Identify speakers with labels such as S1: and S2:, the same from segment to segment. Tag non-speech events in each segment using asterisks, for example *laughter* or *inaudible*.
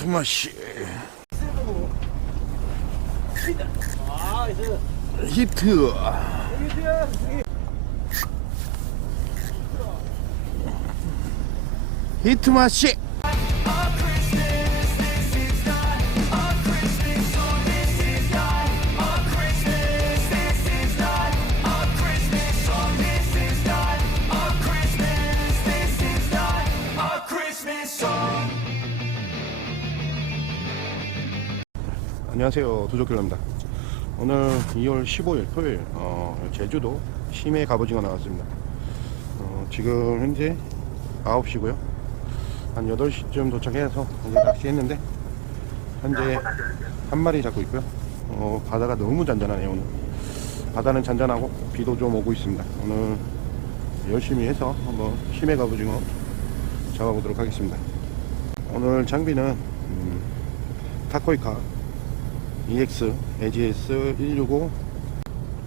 S1: 히트 맛이 히트. 히트 맛이 안녕하세요. 도적길입니다. 오늘 2월 15일 토요일 어, 제주도 심해 갑오징어 나왔습니다. 어, 지금 현재 9시고요. 한 8시쯤 도착해서 이제 낚시했는데 현재 한 마리 잡고 있고요. 어, 바다가 너무 잔잔하네요 오늘. 바다는 잔잔하고 비도 좀 오고 있습니다. 오늘 열심히 해서 한번 심해 갑오징어 잡아보도록 하겠습니다. 오늘 장비는 음, 타코이카 EX AGS 165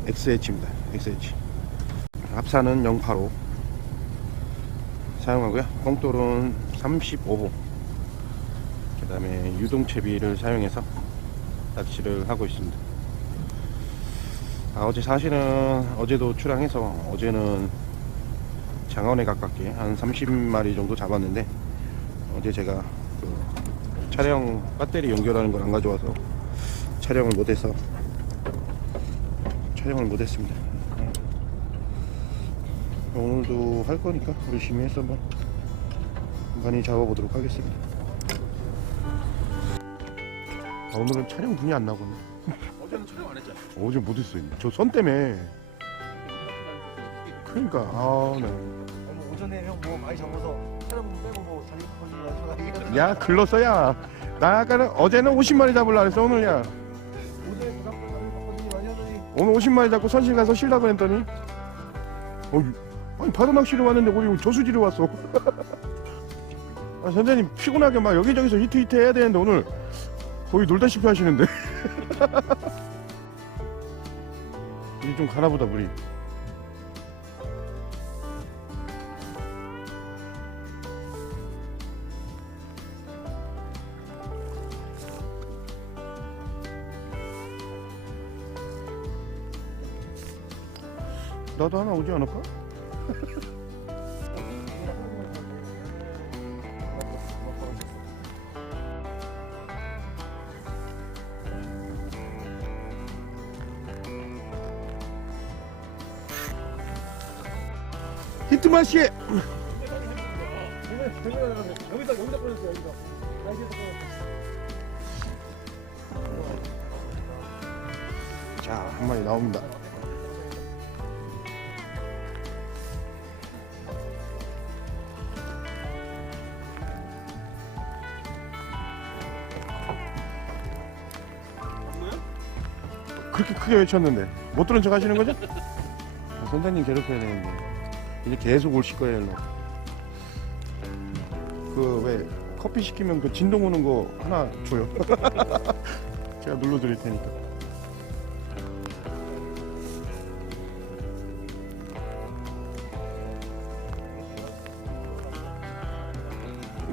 S1: XH입니다. XH. 합사는 085 사용하고요. 꽁돌은 35호. 그 다음에 유동채비를 사용해서 낚시를 하고 있습니다. 아, 어제 사실은 어제도 출항해서 어제는 장원에 가깝게 한 30마리 정도 잡았는데 어제 제가 그 차량 배터리 연결하는 걸 안 가져와서 촬영을 못해서 촬영을 못했습니다. 오늘도 할 거니까 열심히 해서 한번 많이 잡아보도록 하겠습니다. 아, 오늘은 촬영 분이 안 나거든요.
S2: 어제는 촬영 안 했잖아.
S1: 어제 못했어요. 저선 때문에. 그러니까 아, 네.
S3: 뭐 오전에 형 뭐 많이 잡아서 촬영 빼고 뭐 자기 하시고
S1: 야 글렀어야. 나 아까는 어제는 50마리 잡으려 그랬어 오늘 야. 오늘 50마리 잡고 선실 가서 쉬려고 했더니 어, 아니 바다 낚시를 왔는데 우리 저수지로 왔어. *laughs* 아, 선생님 피곤하게 막 여기저기서 히트 히트 해야 되는데 오늘 거의 놀다시피 하시는데. *laughs* 물이 좀 가나보다 물이 나도 하나 오지 않을까? 히트 맛이
S3: 여기다 여기다 꺼냈어요 여기다 라이트에서
S1: 자, 한 마리 나옵니다. 크게 외쳤는데 못 들은 척 하시는 거죠? 선생님 괴롭혀야 되는데. 이제 계속 오실 거예요 일로. 그왜 커피 시키면 그 진동 오는 거 하나 줘요. *laughs* 제가 눌러 드릴 테니까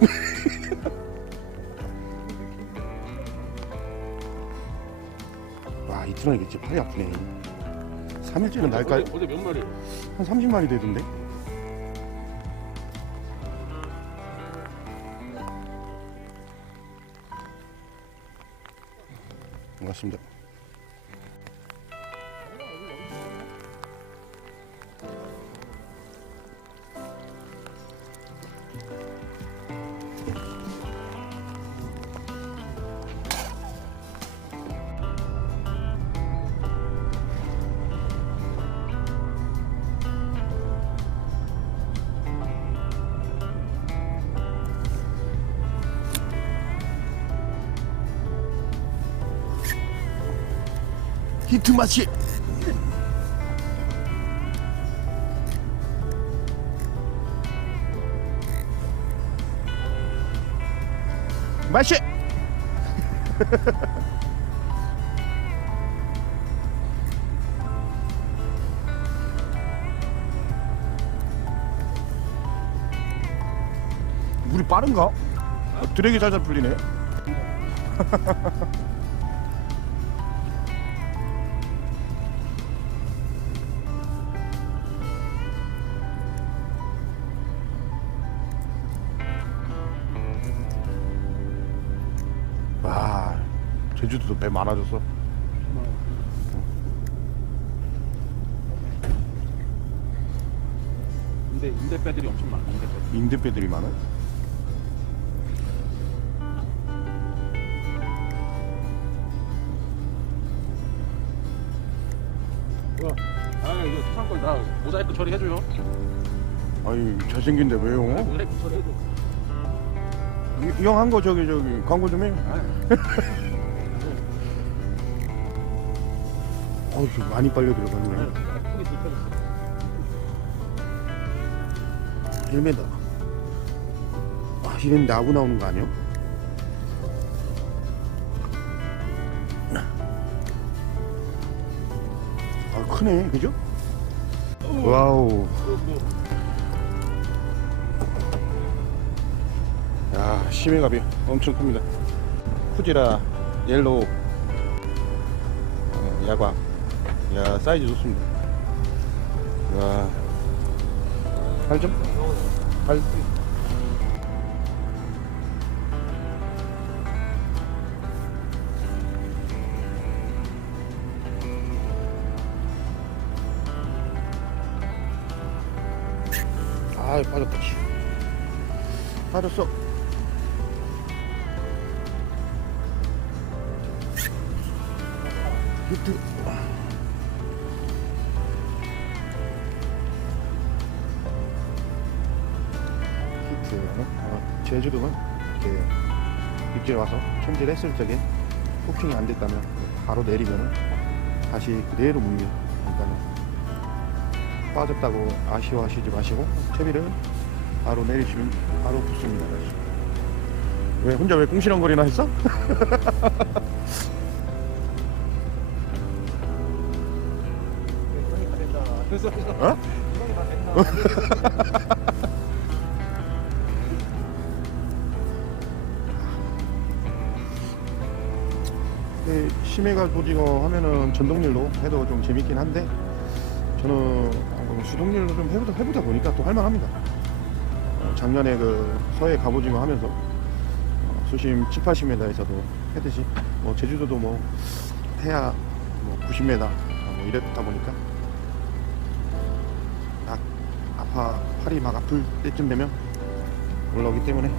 S1: *laughs* 진짜 팔이 아프네. 3일째는 날까
S2: 어제, 어제 몇 마리?
S1: 한 30마리 되던데 히트 맛이 맛이 물이 빠른가? 어, 드랙이 살살 풀리네 *laughs* 제주도도 배 많아졌어
S2: 근데 임대배들이 엄청 많아. 임대배.
S1: 임대배들이 많아
S2: 뭐야? 아 이거 수상 걸 나 모자이크 처리해줘요.
S1: 아니 잘생긴데 왜요?
S2: 모자이크 처리해줘.
S1: 이형한 거 저기 저기 광고 좀 해. *laughs* 어우 많이 빨려
S2: 들켜졌어.
S1: 1m. 아 이랬는데 아구 나오는 거 아니야? 아 크네 그죠? 와우. 야 심해갑이 엄청 큽니다. 쿠지라 옐로우 어, 야광. 야 사이즈 좋습니다. 와. 8점? 8. 아 빠졌다 씨. 빠졌어 히트 제주도는 이렇게 입질 와서 챔질 했을 적에 포킹이 안 됐다면 바로 내리면 다시 그대로 묵니다 그러니까 빠졌다고 아쉬워하시지 마시고 채비를 바로 내리시면 바로 붙습니다. 왜 혼자 왜 꿍시렁거리나 했어?
S3: 그래서
S1: 어? *laughs* 네, 심해가 오징어 하면은 전동릴로 해도 좀 재밌긴 한데 저는 어, 수동릴로 좀 해보다, 해보다 보니까 또 할만합니다. 어, 작년에 그 서해 갑오징어 하면서 어, 수심 7, 80m에서도 했듯이 뭐 제주도도 뭐 해야 뭐 90m 뭐 이랬다 보니까 딱 아파 팔이 막 아플 때쯤 되면 올라오기 때문에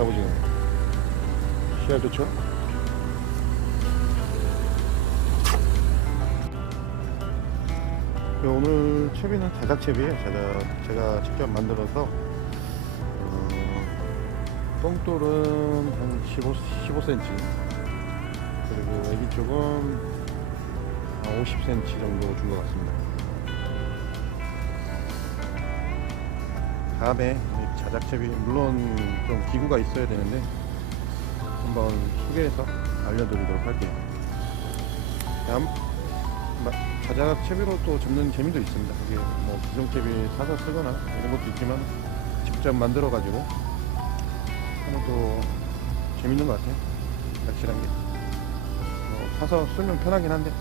S1: 갑오징어 씨알 좋죠? 네, 오늘 채비는 자작 채비예요. 자작 제가 직접 만들어서 어, 똥돌은 한 15, 15cm 그리고 애기 쪽은 한 50cm 정도 준 것 같습니다. 다음에 이 자작 채비 물론 좀 기구가 있어야 되는데 한번 소개해서 알려드리도록 할게요. 다음 마- 자작 채비로 또 잡는 재미도 있습니다. 이게 뭐 기존 채비 사서 쓰거나 이런 것도 있지만 직접 만들어 가지고 하면 또 재밌는 것 같아요. 낚시란 게뭐 사서 쓰면 편하긴 한데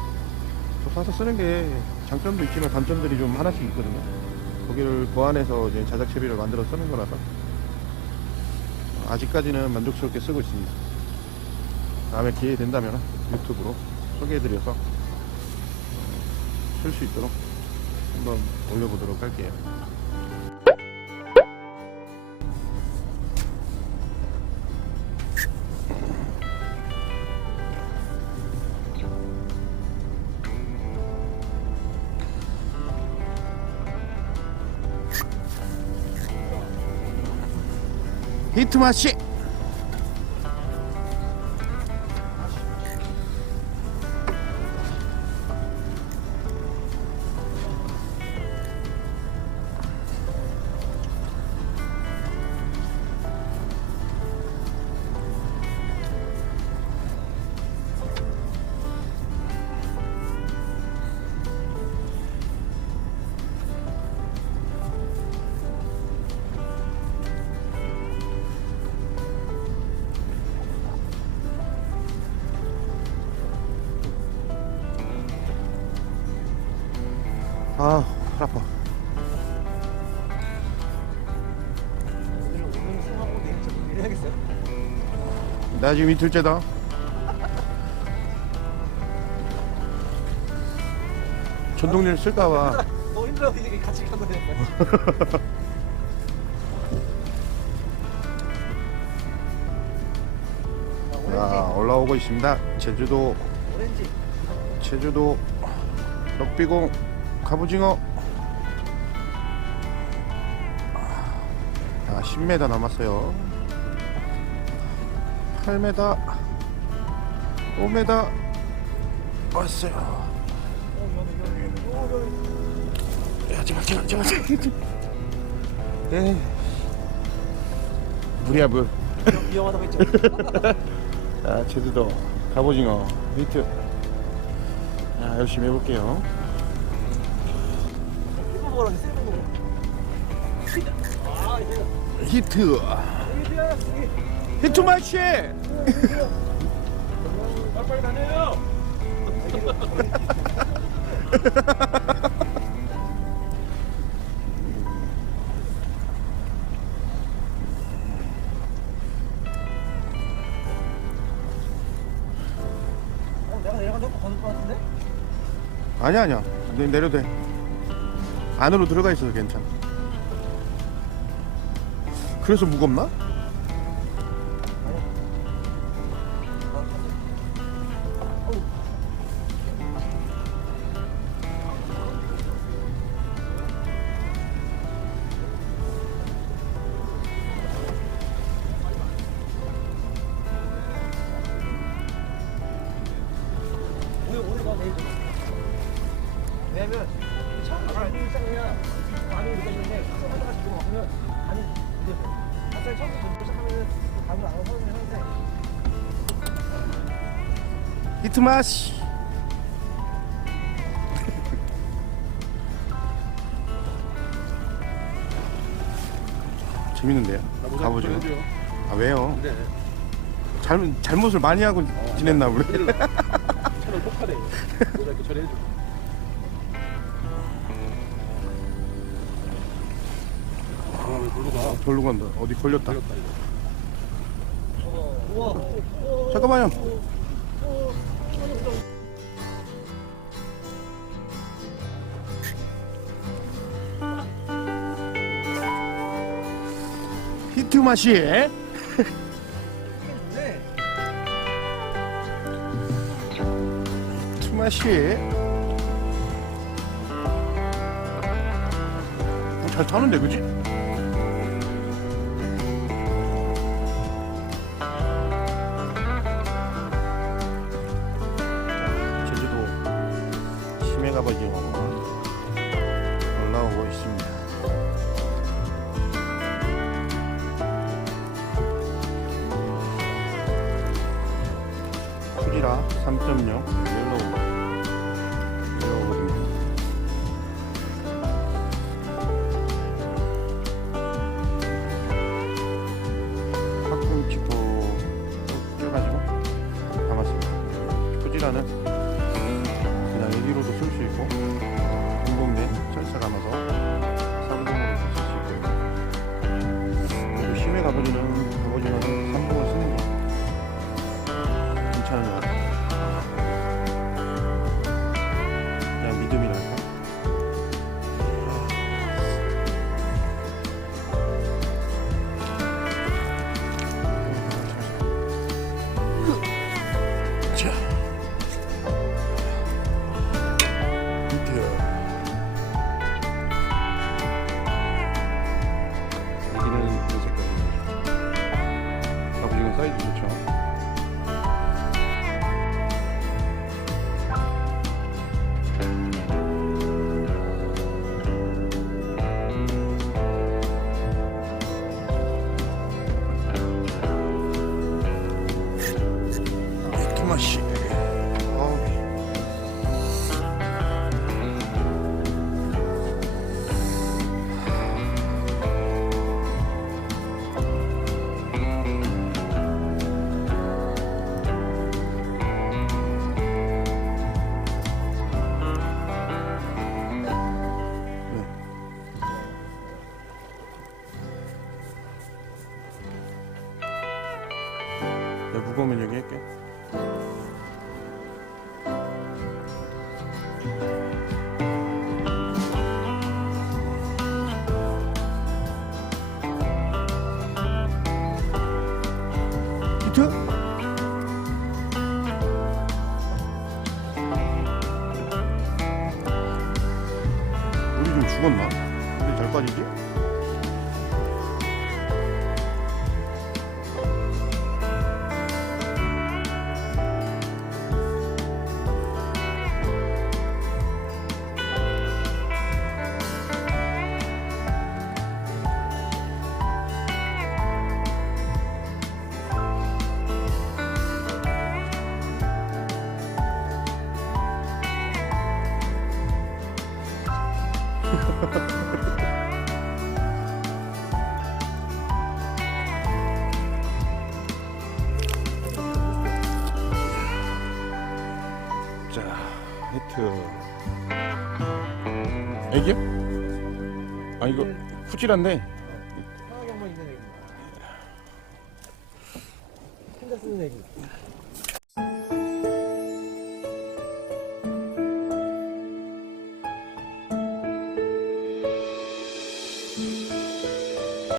S1: 또 사서 쓰는 게 장점도 있지만 단점들이 좀 하나씩 있거든요. 거기를 보완해서 이제 자작 채비를 만들어 쓰는 거라서 아직까지는 만족스럽게 쓰고 있습니다. 다음에 기회 된다면 유튜브로 소개해드려서 쓸 수 있도록 한번 올려보도록 할게요. 히트마 나 지금 이틀째다. 전동리를 쓸까봐. *laughs*
S3: 너 힘들어 이제 같이 가면 돼.
S1: 야, 올라오고 있습니다. 제주도,
S3: 오렌지.
S1: 제주도, 럭비공, 갑오징어. 아, 10m 남았어요. 8m, 5m 왔어요. 야, 제발, 제발, 제발. *laughs* 에이. 물이야, 물.
S3: 위험하다고 했죠. *laughs*
S1: 자, 제주도 갑오징어 히트. 자, 열심히 해볼게요.
S3: 아,
S1: 히트. 히트 마치.
S2: 빨리 다녀요.
S3: 어?
S1: 아니야, 아니야. 내, 내려도 돼. 안으로 들어가 있어서 괜찮아. 그래서 무겁나? 히트 마치. 재밌는데요? 가보죠. 아 왜요?
S2: 네.
S1: 잘, 잘못을 많이 하고 지냈나 보네. *laughs*
S2: 차를. 내가 이렇게 처리해줘. 아?
S1: 절로 간다. 어디 걸렸다.
S2: 걸렸다
S1: 잠깐만요. 히트 맛이
S3: 네
S1: 히트 맛이 어, 잘 타는데 그지? 3.0 옐로 나오면 얘기할게. 우리 좀 죽었나? 왜잘 빠지지? 애기야? 아 이거 후질한데